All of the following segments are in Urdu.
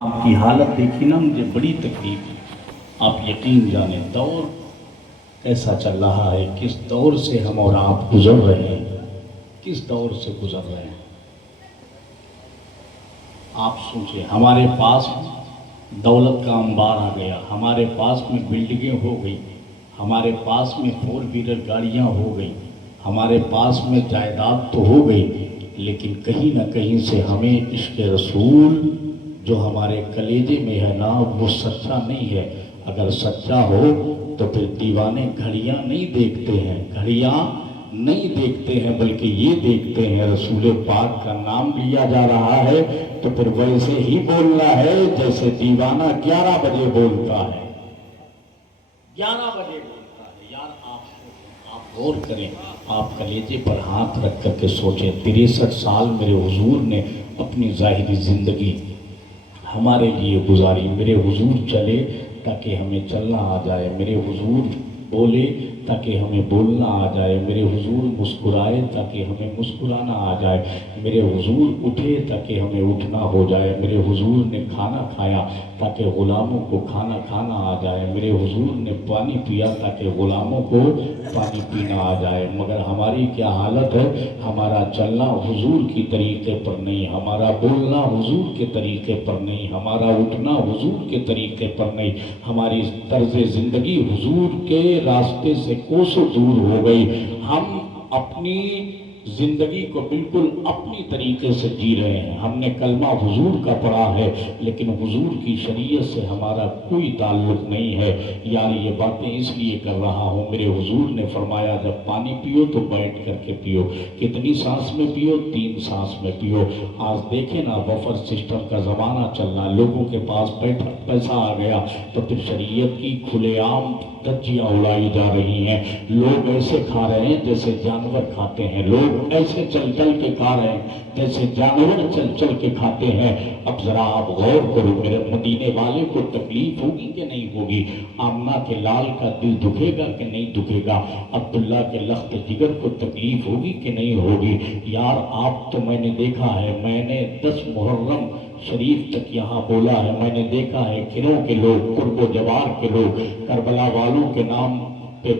آپ کی حالت دیکھی نا مجھے بڑی تکلیف. آپ یقین جانیں دور کیسا چل رہا ہے، کس دور سے ہم اور آپ گزر رہے ہیں، کس دور سے گزر رہے ہیں. آپ سوچیں، ہمارے پاس دولت کا انبار آ گیا، ہمارے پاس میں بلڈنگیں ہو گئی، ہمارے پاس میں 4 ویلر گاڑیاں ہو گئی، ہمارے پاس میں جائیداد تو ہو گئی، لیکن کہیں نہ کہیں سے ہمیں عشق رسول جو ہمارے کلیجے میں ہے نا وہ سچا نہیں ہے. اگر سچا ہو تو پھر دیوانے گھڑیاں نہیں دیکھتے ہیں، گھڑیاں نہیں دیکھتے ہیں، بلکہ یہ دیکھتے ہیں رسول پاک کا نام لیا جا رہا ہے تو پھر ویسے ہی بولنا ہے جیسے دیوانہ 11 بجے بولتا ہے، 11 بجے بولتا ہے. یار آپ غور کریں، آپ کلیجے پر ہاتھ رکھ کر کے سوچیں. 63 سال میرے حضور نے اپنی ظاہری زندگی ہمارے لیے گزاری. میرے حضور چلے تاکہ ہمیں چلنا آ جائے، میرے حضور بولے تاکہ ہمیں بولنا آ جائے، میرے حضور مسکرائے تاکہ ہمیں مسکرانا آ جائے، میرے حضور اٹھے تاکہ ہمیں اٹھنا ہو جائے، میرے حضور نے کھانا کھایا تاکہ غلاموں کو کھانا کھانا آ جائے، میرے حضور نے پانی پیا تاکہ غلاموں کو پانی پینا آ جائے. مگر ہماری کیا حالت ہے، ہمارا چلنا حضور کی طریقے پر نہیں، ہمارا بولنا حضور کے طریقے پر نہیں، ہمارا اٹھنا حضور کے طریقے پر نہیں، ہماری طرز زندگی حضور کے راستے سے کوسوں دور ہو گئی. ہم اپنی زندگی کو بالکل اپنی طریقے سے جی رہے ہیں. ہم نے کلمہ حضور کا پڑھا ہے لیکن حضور کی شریعت سے ہمارا کوئی تعلق نہیں ہے. یار یہ باتیں اس لیے کر رہا ہوں، میرے حضور نے فرمایا جب پانی پیو تو بیٹھ کر کے پیو. کتنی سانس میں پیو؟ 3 سانس میں پیو. آج دیکھیں نا بفر سسٹم کا زمانہ چل رہا ہے، لوگوں کے پاس پیسہ آ گیا تو پھر شریعت کی کھلے عام دھجیاں اڑائی جا رہی ہیں. لوگ ایسے کھا رہے ہیں جیسے جانور کھاتے ہیں، لوگ ایسے چل چل کے کھا رہے ہیں جیسے جانور چل چل کے کھاتے ہیں. اب ذرا آپ غور کرو، میرے مدینے والے کو تکلیف ہوگی کہ نہیں ہوگی؟ آمنہ کے لال کا دل دکھے گا کہ نہیں دکھے گا؟ عبداللہ کے لخت جگر کو تکلیف ہوگی کہ نہیں ہوگی؟ یار آپ تو میں نے دیکھا ہے، میں نے 10 محرم شریف تک یہاں بولا ہے، میں نے دیکھا ہے گھروں کے لوگ، قرب و جوار کے لوگ کربلا والوں کے نام پہ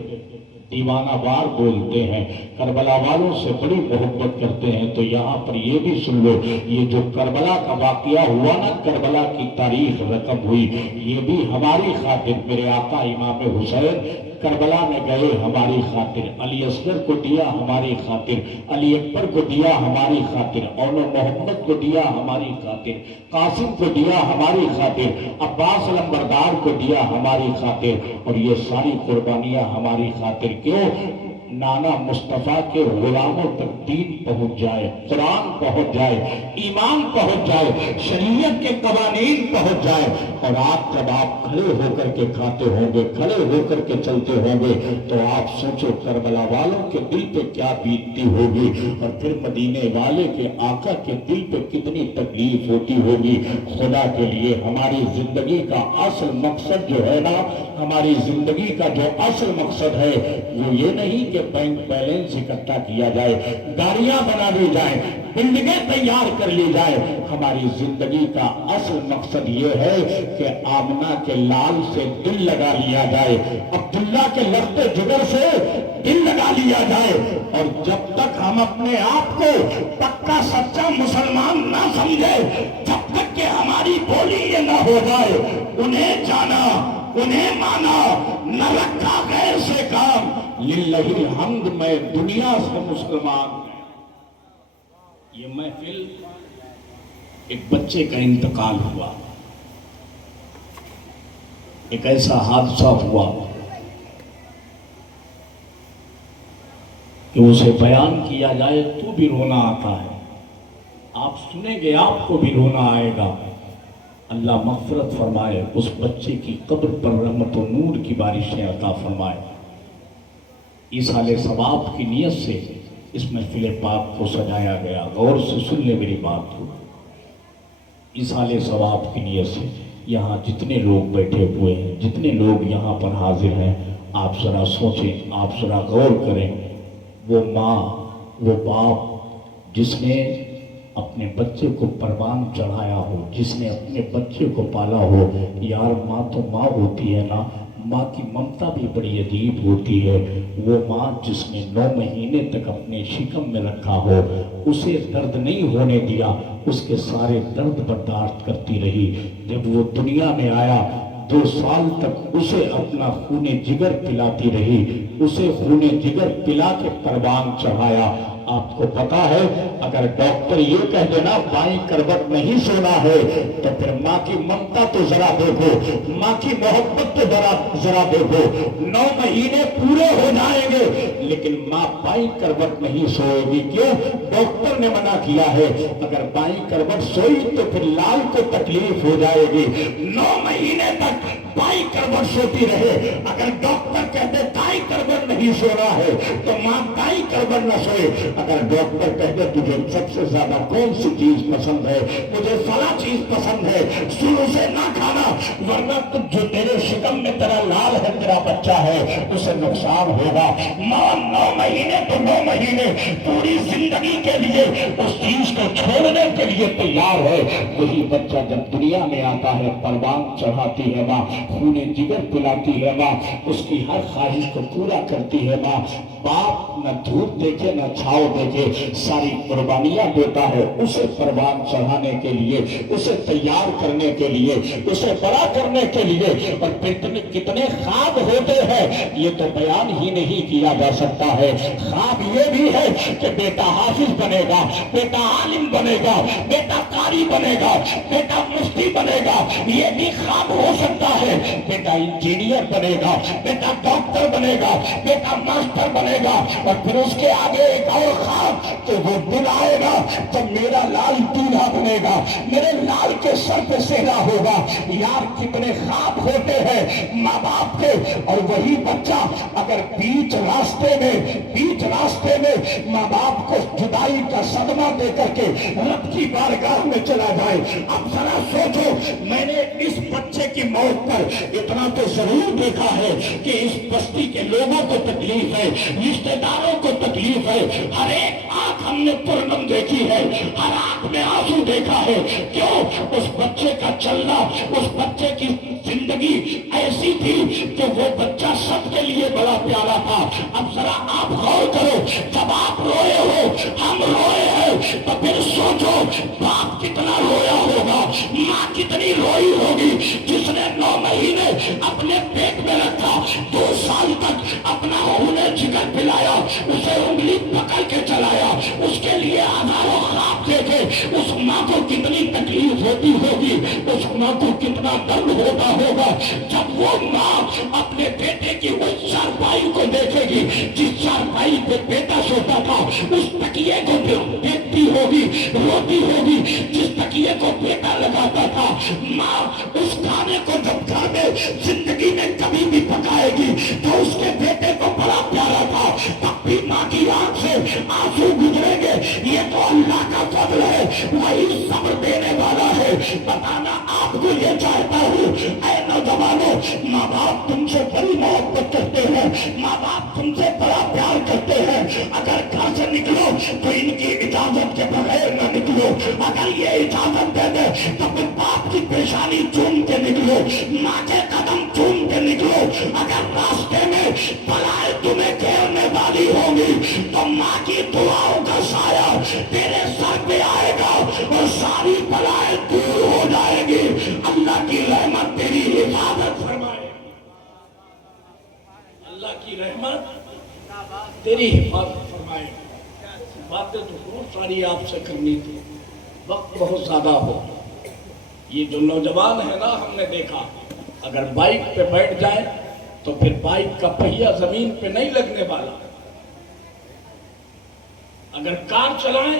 دیوانہ وار بولتے ہیں، کربلا والوں سے بڑی محبت کرتے ہیں. تو یہاں پر یہ بھی سن لو، یہ جو کربلا کا واقعہ ہوا نا، کربلا کی تاریخ رقم ہوئی، یہ بھی ہماری خاطر. میرے آقا امام حسین کربلا میں گئے ہماری خاطر، علی اصغر کو دیا ہماری خاطر، علی اکبر کو دیا ہماری خاطر، اول محمد کو دیا ہماری خاطر، قاسم کو دیا ہماری خاطر، عباس لمبردار کو دیا ہماری خاطر. اور یہ ساری قربانیاں ہماری خاطر کیوں؟ نانا مصطفیٰ کے غلاموں تک دین پہنچ جائے، قرآن پہنچ جائے، ایمان پہنچ جائے، شریعت کے قوانین پہنچ جائے. اور آپ جب آپ کھڑے ہو کر کے کھاتے ہوں گے، کھڑے ہو کر کے چلتے ہوں گے، تو آپ سوچو کربلا والوں کے دل پہ کیا بیتتی ہوگی، اور پھر مدینے والے کے آقا کے دل پہ کتنی تکلیف ہوتی ہوگی. خدا کے لیے ہماری زندگی کا اصل مقصد جو ہے نا، ہماری زندگی کا جو اصل مقصد ہے وہ یہ نہیں کہ بینک بیلنس اکٹھا کیا جائے، گاڑیاں بنا لی جائیں، بلڈنگیں تیار کر لی جائے. ہماری زندگی کا اصل مقصد یہ ہے کہ آمنہ کے لال سے دل لگا لیا جائے، عبداللہ کے لخت جگر سے دل لگا لیا جائے. اور جب تک ہم اپنے آپ کو پکا سچا مسلمان نہ سمجھے، جب تک کہ ہماری بولی یہ نہ ہو جائے انہیں جانا انہیں مانا نہ رکھا غیر سے کام، للہ الحمد میں دنیا سے مسلمان. یہ محفل ایک بچے کا انتقال ہوا، ایک ایسا حادثہ ہوا کہ اسے بیان کیا جائے تو بھی رونا آتا ہے. آپ سنیں گے آپ کو بھی رونا آئے گا. اللہ مغفرت فرمائے، اس بچے کی قبر پر رحمت و نور کی بارشیں عطا فرمائے. ایصال ثواب کی نیت سے اس محفل پاک کو سجایا گیا. غور سے سن لے میری بات کو. ایصال ثواب کی نیت سے یہاں جتنے لوگ بیٹھے ہوئے ہیں، جتنے لوگ یہاں پر حاضر ہیں، آپ ذرا سوچیں، آپ ذرا غور کریں. وہ ماں، وہ باپ جس نے اپنے بچے کو پروان چڑھایا ہو، جس نے اپنے بچے کو پالا ہو، یار ماں تو ماں ہوتی ہے نا، ماں کی ممتا بھی بڑی عجیب ہوتی ہے۔ وہ ماں جس نے 9 مہینے تک اپنے شکم میں رکھا ہو، اسے درد نہیں ہونے دیا، اس کے سارے درد برداشت کرتی رہی۔ جب وہ دنیا میں آیا 2 سال تک اسے اپنا خون جگر پلاتی رہی، اسے خون جگر پلا کے پروان چڑھایا۔ آپ کو پتا ہے اگر ڈاکٹر یہ کہہ دینا بائیں کروٹ نہیں سونا ہے تو پھر ماں کی ممتا تو ذرا دیکھو، ماں کی محبت تو ذرا دیکھو۔ 9 مہینے پورے ہو جائیں گے لیکن ماں بائیں کروٹ نہیں سوئے گی۔ کیوں؟ ڈاکٹر نے منع کیا ہے، اگر بائیں کروٹ سوئی تو پھر لال کو تکلیف ہو جائے گی۔ 9 مہینے تک بائیں کروٹ سوتی رہے، اگر ڈاکٹر کہتے دائیں کروٹ نہیں سونا ہے تو ماں دائیں کروٹ نہ سوئے۔ اگر ڈاکٹر کہتے تجھے سب سے زیادہ کون سی چیز پسند ہے، مجھے فلاں چیز پسند ہے، شروع سے نہ کھانا ورنہ جو تیرے شکم میں تیرا لال ہے، تیرا بچہ ہے، اسے نقصان ہوگا۔ ماں 9 مہینے تو 9 مہینے پوری زندگی کے لیے اس چیز کو چھوڑنے کے لیے تیار ہے۔ وہی بچہ جب دنیا میں آتا ہے پروان چڑھاتی ہے ماں، خون جگر پلاتی ہے ماں، اس کی ہر خواہش کو پورا کرتی ہے ماں۔ باپ نہ دھوپ دیکھے نہ چھاؤ دیکھے، ساری قربانیاں دیتا ہے اسے پروان چڑھانے کے لیے، اسے تیار کرنے کے لیے، اسے بڑا کرنے کے لیے۔ اور کتنے خواب ہوتے ہیں یہ تو بیان ہی نہیں کیا جا سکتا ہے۔ خواب یہ بھی ہے کہ بیٹا حافظ بنے گا، بیٹا عالم بنے گا، بیٹا قاری بنے گا، بیٹا مفتی بنے گا، یہ بھی خواب ہو سکتا ہے۔ بیٹا انجینئر بنے گا، بیٹا ڈاکٹر بنے گا، بیٹا ماسٹر بنے گا۔ اور پھر اس کے آگے ایک اور خواب کہ وہ دن آئے گا جب میرا لال دولہا بنے گا، میرے لال کے سر پہ سہرا ہوگا۔ یار کتنے خواب ہوتے ہیں ماں باپ کے، اور وہی بچہ اگر بیچ راستے میں ماں باپ کو جدائی کا صدمہ دے کر کے رب کی بارگاہ میں چلا جائے۔ اب ذرا سوچو، میں نے اس بچے کی موت پر اتنا تو ضرور دیکھا ہے کہ اس بستی کے لوگوں کو تکلیف ہے، رشتہ داروں کو تکلیف ہے، ہر ایک آنکھ ہم نے پرنم دیکھی ہے، ہر آنکھ میں آنسو دیکھا ہے۔ کیوں؟ اس بچے کا چلنا، اس بچے کی زندگی ایسی تھی کہ وہ بچہ سب کے لیے بڑا پیارا تھا۔ اب ذرا آپ غور کرو، جب آپ روئے ہو، ہم روئے ہیں، تو پھر سوچو باپ کتنا رویا ہوگا، ماں کتنی روئی ہوگی جس نے 9 مہینے اپنے پیٹ میں رکھا، 2 سال تک اپنا خون جگر پلایا، اسے انگلی پکڑ کے چلایا، اس کے لیے ہزاروں خواب دیکھے۔ اس ماں کو کتنی تکلیف ہوتی ہوگی، اس ماں کو کتنا درد ہوتا ہوگا جب وہ ماں اپنے بیٹے کی اس چارپائی کو دیکھے گی جس چارپائی پہ بیٹا سوتا تھا، اس تکیے کو دیکھتی ہوگی، روتی ہوگی جس تکیے کو بیٹا لگاتا تھا۔ ماں اس کھانے کو جب گھر میں زندگی میں کبھی بھی پکائے گی تو اس کے بیٹے کو بڑا پیارا تھا، تب بھی ماں کی آنکھ سے آنسو گزریں گے۔ یہ تو اللہ کا فضل ہے، وہی صبر دینے والا ہے۔ بتانا آپ کو یہ چاہتا ہوں، اے نوجوانوں، ماں باپ تم سے بڑی محبت کرتے ہیں، ماں باپ تم سے بڑا پیار کرتے ہیں۔ اگر گھر سے نکلو تو ان کی اجازت کے بغیر نہ نکلو، اگر یہ اجازت دے دے تو پھر باپ کی پیشانی چوم کے نکلو، ماں کے قدم چوم کے نکلو۔ اگر راستے میں بلائے تمہیں گھیرنے والی ہوگی تو ماں کی دعاؤں کا سایہ تیرے سر پہ آئے گا اور ساری بلائیں دور ہو جائے گی۔ اللہ کی رحمت تیری حفاظت فرمائے، اللہ کی رحمت تیری حفاظت فرمائے۔ باتیں تو بہت ساری آپ سے کرنی تھی، وقت بہت زیادہ ہو۔ یہ جو نوجوان ہے نا، ہم نے دیکھا اگر بائک پہ بیٹھ جائیں تو پھر بائک کا پہیہ زمین پہ نہیں لگنے والا، اگر کار چلائیں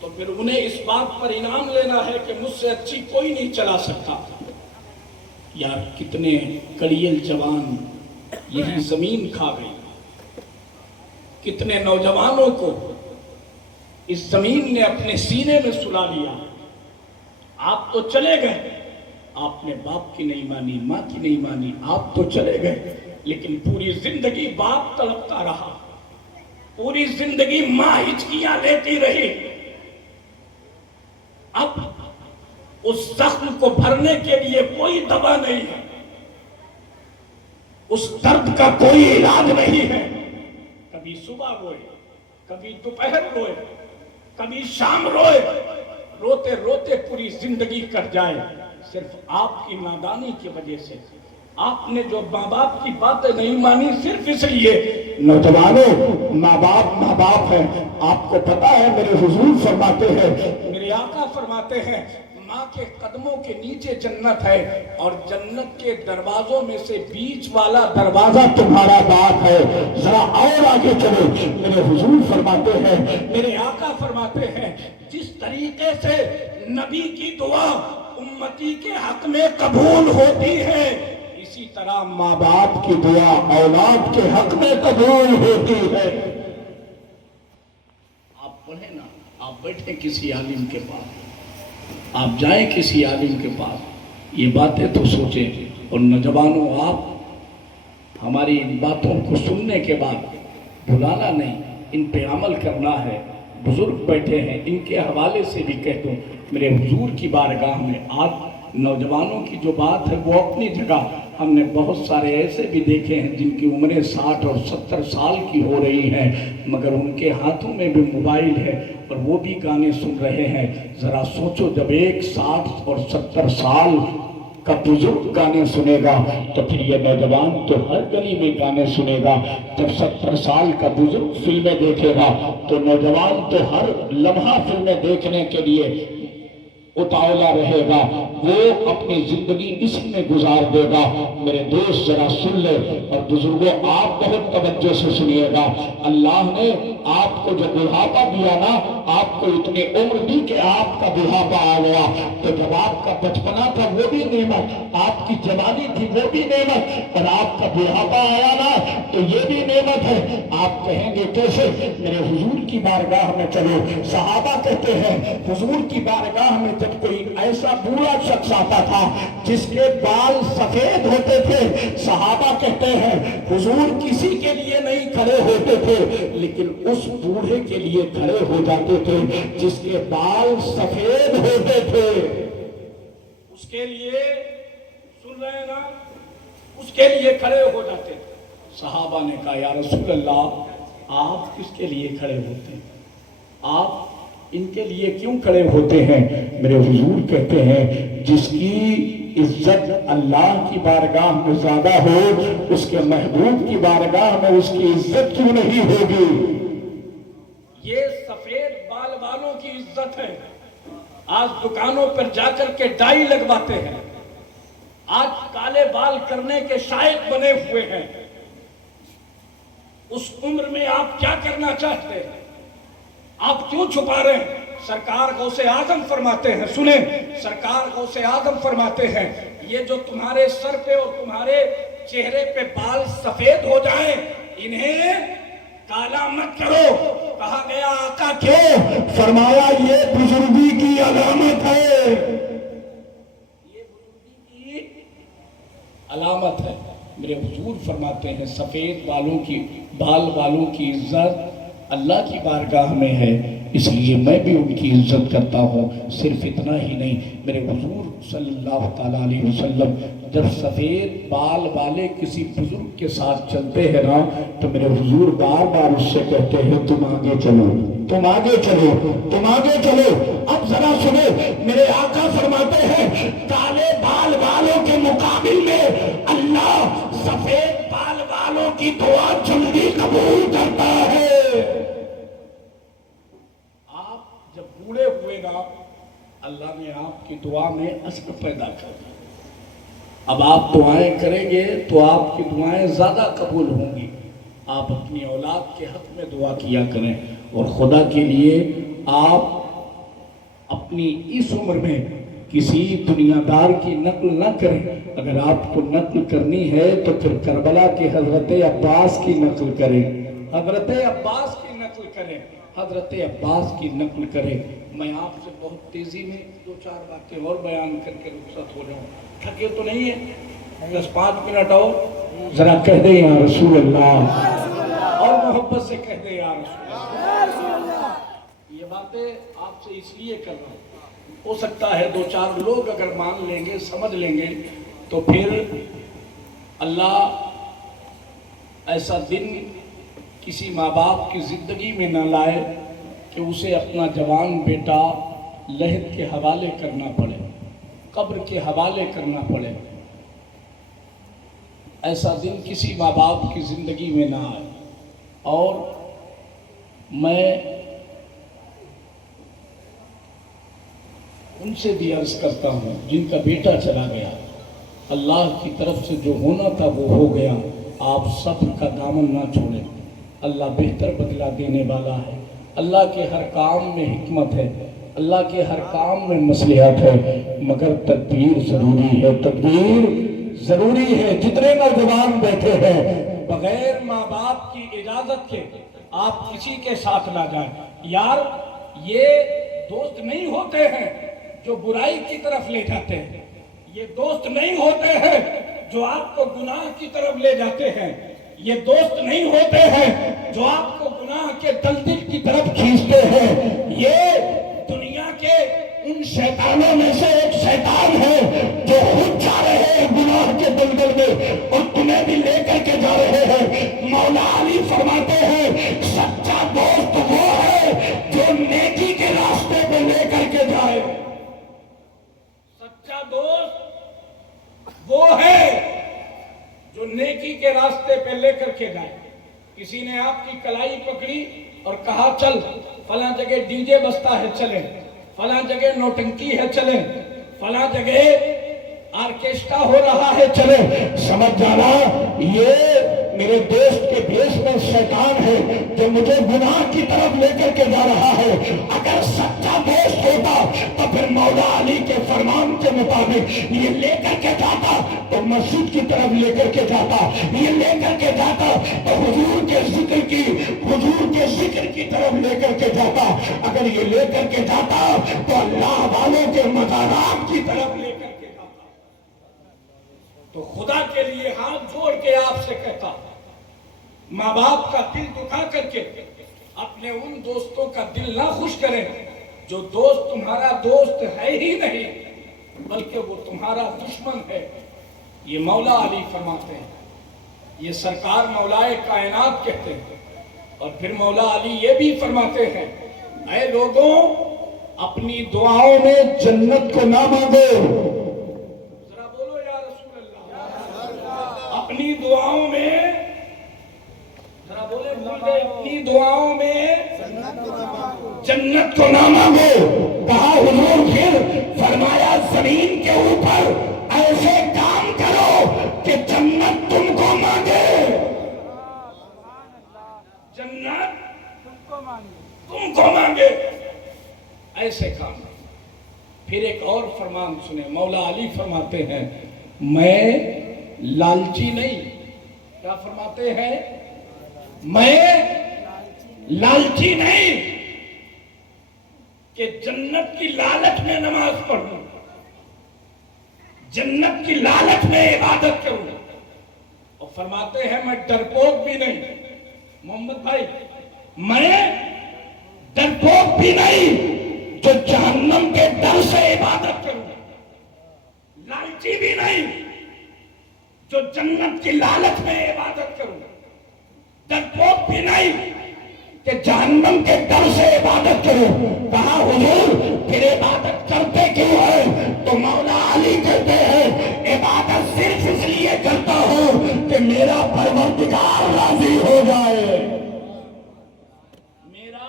تو پھر انہیں اس بات پر انعام لینا ہے کہ مجھ سے اچھی کوئی نہیں چلا سکتا۔ یار کتنے کڑیل جوان یہی زمین کھا گئی، کتنے نوجوانوں کو اس زمین نے اپنے سینے میں سلا لیا۔ آپ تو چلے گئے، آپ نے باپ کی نہیں مانی، ماں کی نہیں مانی، آپ تو چلے گئے لیکن پوری زندگی باپ تڑپتا رہا، پوری زندگی ماں ہچکیاں لیتی رہی، اب اس زخم کو بھرنے کے لیے کوئی دوا نہیں ہے، اس درد کا کوئی علاج نہیں ہے۔ کبھی صبح روئے، کبھی دوپہر روئے، کبھی شام روئے، روتے روتے پوری زندگی کٹ جائے، صرف آپ کی نادانی کی وجہ سے۔ آپ نے جو ماں باپ کی باتیں نہیں مانی صرف اس لیے۔ نوجوانوں، ماں باپ ہیں، آپ کو پتا ہے میرے حضور فرماتے ہیں، میرے آقا فرماتے ہیں، ماں کے قدموں کے نیچے جنت ہے، اور جنت کے دروازوں میں سے بیچ والا دروازہ تمہارا باپ ہے۔ ذرا اور آگے چلو، میرے حضور فرماتے ہیں، میرے آقا فرماتے ہیں، جس طریقے سے نبی کی دعا امتی کے حق میں قبول ہوتی ہے، اسی طرح ماں باپ کی دعا اولاد کے حق میں قبول ہوتی ہے۔ آپ پڑھیں نا، آپ بیٹھیں کسی عالم کے پاس، آپ جائیں کسی عالم کے پاس، یہ باتیں تو سوچیں۔ اور نوجوانوں، آپ ہماری ان باتوں کو سننے کے بعد بھلانا نہیں، ان پہ عمل کرنا ہے۔ بزرگ بیٹھے ہیں، ان کے حوالے سے بھی کہہ دوں، میرے حضور کی بارگاہ میں آج نوجوانوں کی جو بات ہے وہ اپنی جگہ، ہم نے بہت سارے ایسے بھی دیکھے ہیں جن کی عمریں 60 اور 70 سال کی ہو رہی ہیں، مگر ان کے ہاتھوں میں بھی موبائل ہے اور وہ بھی گانے سن رہے ہیں۔ ذرا سوچو، جب ایک 60 اور 70 سال کا بزرگ گانے سنے گا تو پھر یہ نوجوان تو ہر گلی میں گانے سنے گا۔ جب 70 سال کا بزرگ فلمیں دیکھے گا تو نوجوان تو ہر لمحہ فلمیں دیکھنے کے لیے اتاولا رہے گا، وہ اپنی زندگی اسی میں گزار دے گا۔ میرے دوست ذرا سن لے، اور بزرگوں آپ بہت توجہ سے سنیے گا، اللہ نے آپ کو جو بڑھاپا دیا نا، آپ کو اتنی عمر دی کہ آپ کا بڑھاپا آ گیا، تو جب آپ کا بچپنا تھا وہ بھی نعمت، آپ کی جوانی تھی وہ بھی نعمت، اور آپ کا بڑھاپا آیا نا تو یہ بھی نعمت ہے۔ آپ کہیں گے کیسے؟ میرے حضور کی بارگاہ میں چلو۔ صحابہ کہتے ہیں حضور کی بارگاہ میں جب کوئی ایسا بوڑھا شخص آتا تھا جس کے بال سفید ہوتے تھے، صحابہ کہتے ہیں حضور کسی کے لیے نہیں کھڑے ہوتے تھے، لیکن اس بوڑھے کے لیے کھڑے ہو جاتے تھے جس کے بال سفید ہوتے تھے، اس کے لیے، سن رہے ہیں نا، اس کے لیے کھڑے ہو جاتے تھے۔ صحابہ نے کہا، یا رسول اللہ، آپ کس کے لیے کھڑے ہوتے ہیں؟ آپ ان کے لیے کیوں کھڑے ہوتے ہیں؟ میرے حضور کہتے ہیں جس کی عزت اللہ کی بارگاہ میں زیادہ ہو، اس کے محبوب کی بارگاہ میں اس کی عزت کیوں نہیں ہوگی؟ یہ سفید بال والوں کی عزت ہے۔ آج دکانوں پر جا کر کے ڈائی لگواتے ہیں، آج کالے بال کرنے کے شائق بنے ہوئے ہیں۔ اس عمر میں آپ کیا کرنا چاہتے ہیں؟ آپ کیوں چھپا رہے ہیں؟ سرکار غوث اعظم فرماتے ہیں، سنیں، سرکار غوث اعظم فرماتے ہیں، یہ جو تمہارے سر پہ اور تمہارے چہرے پہ بال سفید ہو جائیں، انہیں کالا مت کرو۔ کہا گیا آقا کیوں؟ فرمایا یہ بزرگی کی علامت ہے، یہ بزرگی کی علامت ہے۔ میرے حضور فرماتے ہیں سفید بال والوں کی عزت اللہ کی بارگاہ میں ہے، اس لیے میں بھی ان کی عزت کرتا ہوں۔ صرف اتنا ہی نہیں، میرے حضور صلی اللہ تعالیٰ علیہ وسلم جب سفید بال والے کسی بزرگ کے ساتھ چلتے ہیں نا تو میرے حضور بار بار اس سے کہتے ہیں تم آگے چلو، تم آگے چلو، تم آگے چلو۔ اب ذرا سنو، میرے آقا فرماتے ہیں کالے بال والوں کے مقابل میں اللہ سفید بال والوں کی دعا جلدی قبول کرتا ہے۔ آپ جب بوڑھے ہوئے نا، اللہ نے آپ کی دعا میں اثر پیدا کر دیا۔ اب آپ دعائیں کریں گے تو آپ کی دعائیں زیادہ قبول ہوں گی۔ آپ اپنی اولاد کے حق میں دعا کیا کریں، اور خدا کے لیے آپ اپنی اس عمر میں کسی دنیا دار کی نقل نہ کریں۔ اگر آپ کو نقل کرنی ہے تو پھر کربلا کے حضرت عباس کی نقل کریں، حضرت عباس کی نقل کریں، حضرت عباس کی نقل کریں۔ میں آپ سے بہت تیزی میں 2-4 باتیں اور بیان کر کے رخصت ہو جاؤں، تھکے تو نہیں ہے؟ 10-5 منٹ اور ذرا کہہ دیں یا رسول اللہ، اور محبت سے کہہ دے یا رسول اللہ۔ یہ باتیں آپ سے اس لیے کر رہا ہوں، ہو سکتا ہے دو چار لوگ اگر مان لیں گے، سمجھ لیں گے، تو پھر اللہ ایسا دن کسی ماں باپ کی زندگی میں نہ لائے کہ اسے اپنا جوان بیٹا لہد کے حوالے کرنا پڑے، قبر کے حوالے کرنا پڑے۔ ایسا دن کسی ماں باپ کی زندگی میں نہ آئے۔ اور میں ان سے بھی عرض کرتا ہوں جن کا بیٹا چلا گیا، اللہ کی طرف سے جو ہونا تھا وہ ہو گیا، آپ صبر کا دامن نہ چھوڑیں، اللہ بہتر بدلہ دینے والا ہے۔ اللہ کے ہر کام میں حکمت ہے، اللہ کے ہر کام میں مصلحت ہے، مگر تدبیر ضروری ہے، تدبیر ضروری ہے۔ جتنے نوجوان بیٹھے ہیں بغیر ماں باپ کی اجازت کے آپ کسی کے ساتھ نہ جائیں۔ یار یہ دوست نہیں ہوتے ہیں جو برائی کی طرف لے جاتے ہیں، یہ دوست نہیں ہوتے ہیں جو آپ کو گناہ کی طرف لے جاتے ہیں، یہ دوست نہیں ہوتے ہیں جو آپ کو گناہ کے دلدل کی طرف کھینچتے ہیں۔ یہ دنیا کے ان شیطانوں میں سے ایک شیطان ہے جو خود جا رہے ہیں گناہ کے دلدل میں اور تمہیں بھی لے کر کے جا رہے ہیں۔ مولا علی فرماتے ہیں سچا دوست وہ ہے جو نیکی کے راستے پہ لے کر کے جائے۔ سچا دوست وہ ہے جو نیکی کے راستے پہ لے کر کے جائے۔ کسی نے آپ کی کلائی پکڑی اور کہا چل فلاں جگہ ڈی جے بجتا ہے چلیں، فلاں جگہ نوٹنکی ہے چلیں، فلاں جگہ آرکیسٹرا ہو رہا ہے چلیں، سمجھ جانا یہ میرے دوست کے بھیس میں شیطان ہے جو مجھے گناہ کی طرف لے کر کے جا رہا ہے۔ اگر سچا دوست ہوتا تو پھر مولا علی کے فرمان کے مطابق یہ لے کر کے جاتا تو مسجد کی طرف لے کر کے جاتا، یہ لے کر کے جاتا تو حضور کے ذکر کی طرف لے کر کے جاتا، اگر یہ لے کر کے جاتا تو اللہ والوں کے مزارات کی طرف لے کر کے جاتا۔ تو خدا کے لیے ہاتھ جوڑ کے آپ سے کہتا، ماں باپ کا دل دکھا کر کے اپنے ان دوستوں کا دل نہ خوش کریں جو دوست تمہارا دوست ہے ہی نہیں بلکہ وہ تمہارا دشمن ہے۔ یہ مولا علی فرماتے ہیں، یہ سرکار مولائے کائنات کہتے ہیں۔ اور پھر مولا علی یہ بھی فرماتے ہیں، اے لوگوں اپنی دعاؤں میں جنت کو نہ مانگو، ذرا بولو یا رسول اللہ، اپنی دعاؤں میں، ذرا بولے اپنی دعاؤں میں جنت کو نہ مانگو۔ کہا حضور پھر فرمایا زمین کے اوپر ایسے کام کرو کہ جنت تم کو مانگے، جنت تم کو مانگے، ایسے کام۔ پھر ایک اور فرمان سنیں، مولا علی فرماتے ہیں میں لالچی نہیں، کیا فرماتے ہیں؟ میں لالچی نہیں کہ جنت کی لالچ میں نماز پڑھوں، جنت کی لالچ میں عبادت کروں۔ اور فرماتے ہیں میں ڈرپوک بھی نہیں، محمد بھائی میں ڈرپوک بھی نہیں جو جہنم کے ڈر سے عبادت کروں، لالچی بھی نہیں جو جنت کی لالچ میں عبادت کروں، ڈرپوک بھی نہیں کہ جہنم کے ڈر سے عبادت کروں۔ کہا حضور پھر عبادت کرتے کیوں ہے؟ تو مولا علی کہتے ہیں عبادت صرف اس لیے کرتا ہوں کہ میرا پروردگار راضی ہو جائے، میرا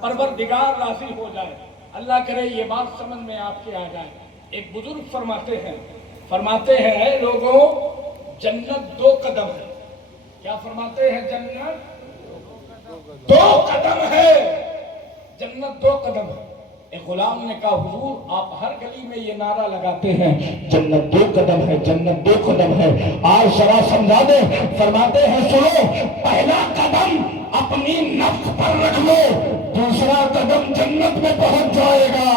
پروردگار راضی ہو جائے۔ اللہ کرے یہ بات سمجھ میں آپ کے آ جائے۔ ایک بزرگ فرماتے ہیں اے لوگوں جنت دو قدم ہے، کیا فرماتے ہیں؟ جنت دو قدم ہے، جنت دو قدم ہے۔ ایک غلام نے کہا حضور آپ ہر گلی میں یہ نعرہ لگاتے ہیں جنت دو قدم ہے، جنت دو قدم ہے، آج ذرا سمجھا دیں۔ فرماتے ہیں سنو، پہلا قدم اپنی نفس پر رکھ لو، دوسرا قدم جنت میں پہنچ جائے گا،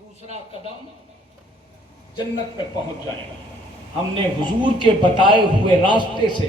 دوسرا قدم جنت میں پہنچ جائے گا۔ ہم نے حضور کے بتائے ہوئے راستے سے